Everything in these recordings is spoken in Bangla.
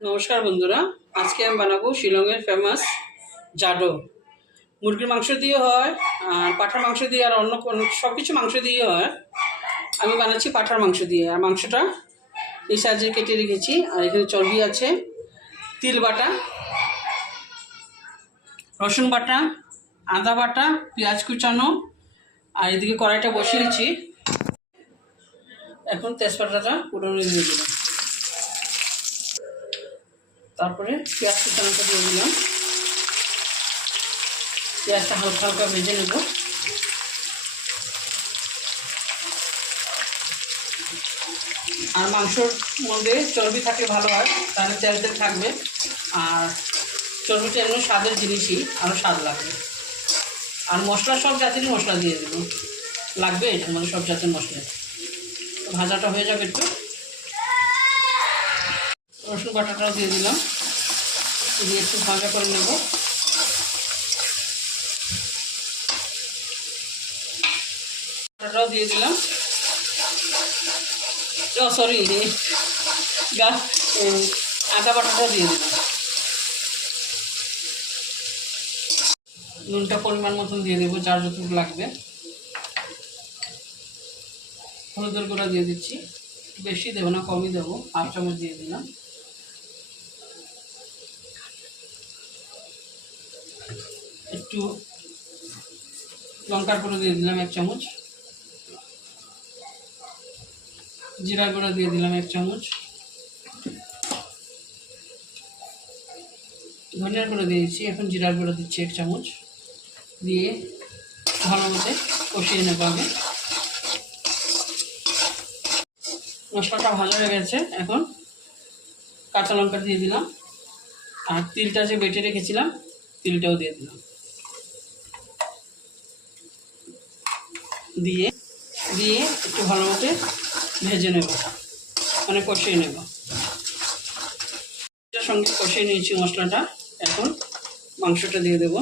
নমস্কার বন্ধুরা, আজকে আমি বানাবো শিলংয়ের ফেমাস জাডো। মুরগির মাংস দিয়ে হয়, আর পাঁঠার মাংস দিয়ে, আর অন্য সব কিছু মাংস দিয়ে হয়। আমি বানাচ্ছি পাঁঠার মাংস দিয়ে। আর মাংসটা এই সাইজে কেটে রেখেছি। আর এখানে চর্বি আছে, তিল বাটা, রসুন বাটা, আদা বাটা, পেঁয়াজ কুচানো। আর এদিকে কড়াইটা বসিয়েছি। এখন তেজপাতাটা পুরোনো দিয়ে দিলাম, তারপরে পেঁয়াজ কুচানোটা দিয়ে দিলাম। পেঁয়াজটা হালকা হালকা ভেজে নেব। আর মাংসর মধ্যে চর্বি থাকলে ভালো হয়, তাহলে তেল তেল থাকবে। আর চর্বিটা এমন স্বাদের জিনিসই, আরও স্বাদ লাগবে। আর মশলা সব জাতির মশলা দিয়ে দেবো, লাগবে এটা, মানে সব জাতের মশলা। ভাজাটা হয়ে যাবে একটু। রসুন বাটাটাও দিয়ে দিলাম, দিয়ে একটু ভাজা করে নেব। বাটাটাও দিয়ে দিলাম। সরি, আদা বাটাটাও দিয়ে দিলাম। নুনটা পরিমাণ মতন দিয়ে দেবো, যার যতটুকু লাগবে। হলুদের গুঁড়া দিয়ে দিচ্ছি, বেশি দেবো না, কমই দেবো, 1/2 চামচ দিয়ে দিলাম। একটু লঙ্কার গুঁড়ো দিয়ে দিলাম 1 চামচ। জিরা গুঁড়া দিয়ে দিলাম 1 চামচ। ধনিয়ার গুঁড়ো দিয়েছি, এখন জিরার গুঁড়ো দিচ্ছি 1 চামচ। দিয়ে ভালো মতো কষিয়ে নেব আগে। মশলাটা ভালো হয়ে গেছে, এখন কাঁচা লঙ্কা দিয়ে দিলাম। আর তিলটা যে বেটে রেখেছিলাম, তিলটাও দিয়ে দিলাম। দিয়ে দিয়ে একটু ভালো মতো ভেজে নেব, মানে কষিয়ে নেব। এটার সঙ্গে কষিয়ে নিয়েছি মশলাটা। এখন মাংসটা দিয়ে দেব,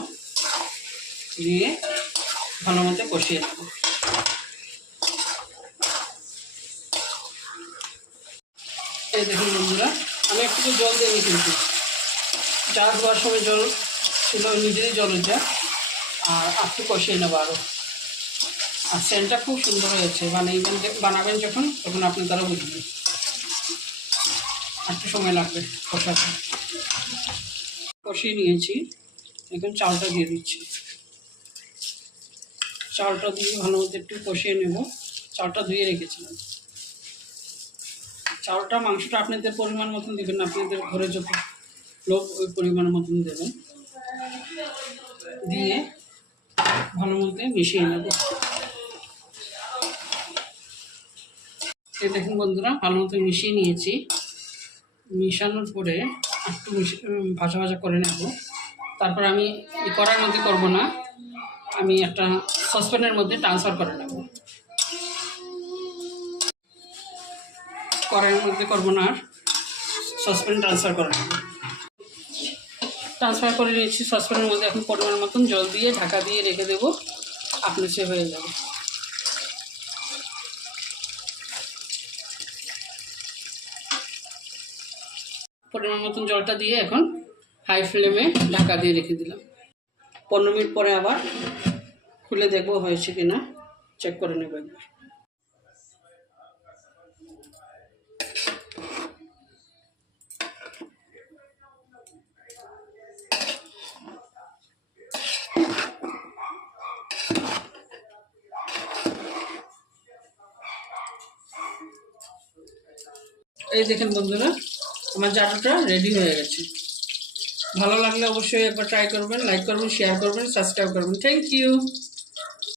দিয়ে ভালো মতো কষিয়ে নেব। এই দেখুন বন্ধুরা, আমি একটু জল দিয়ে কিন্তু যা ধোয়ার সময় জল ছিল, নিজেরই জলের যা। আর একটু কষিয়ে নেবো আরও। আর সেন্টটা খুব সুন্দর হয়েছে, বানাবেন যখন, তখন আপনি তারা বুঝবেন। একটু সময় লাগবে কষাতে। কষিয়ে নিয়েছি, এখন চালটা দিয়ে দিচ্ছি। চালটা দিয়ে ভালো মতো একটু কষিয়ে নেব। চালটা ধুয়ে রেখেছিলাম। চালটা, মাংসটা আপনাদের পরিমাণ মতন দেবেন, আপনাদের ঘরে যত লোক ওই পরিমাণ মতন দেবেন। দিয়ে ভালো মতো মিশিয়ে নেব। এই দেখুন বন্ধুরা, ভালো মতো মিশিয়ে নিয়েছি। মিশানোর পরে একটু ভাজা ভাজা করে নেব। তারপর আমি কড়াইয়ের মধ্যে করবো না, আমি একটা সসপ্যানের মধ্যে ট্রান্সফার করে নেব। কড়াইয়ের মধ্যে করবো না, আর সসপ্যান ট্রান্সফার করে নেব। ট্রান্সফার করে নিয়েছি সসপ্যানের মধ্যে। এখন পরিমাণ মতন জল দিয়ে ঢাকা দিয়ে রেখে দেবো, আপনি সে হয়ে যাবে। পরিমাণ মতন জলটা দিয়ে এখন হাই ফ্লেমে ঢাকা দিয়ে রেখে দিলাম। 15 মিনিট পরে আবার খুলে দেখবো হয়েছে কিনা, চেক করে নেব একবার। এই দেখেন বন্ধুরা, আমার জাডোটা রেডি হয়ে গেছে। ভালো লাগলে অবশ্যই একবার ট্রাই করবেন, লাইক করবেন, শেয়ার করবেন, সাবস্ক্রাইব করবেন। Thank you.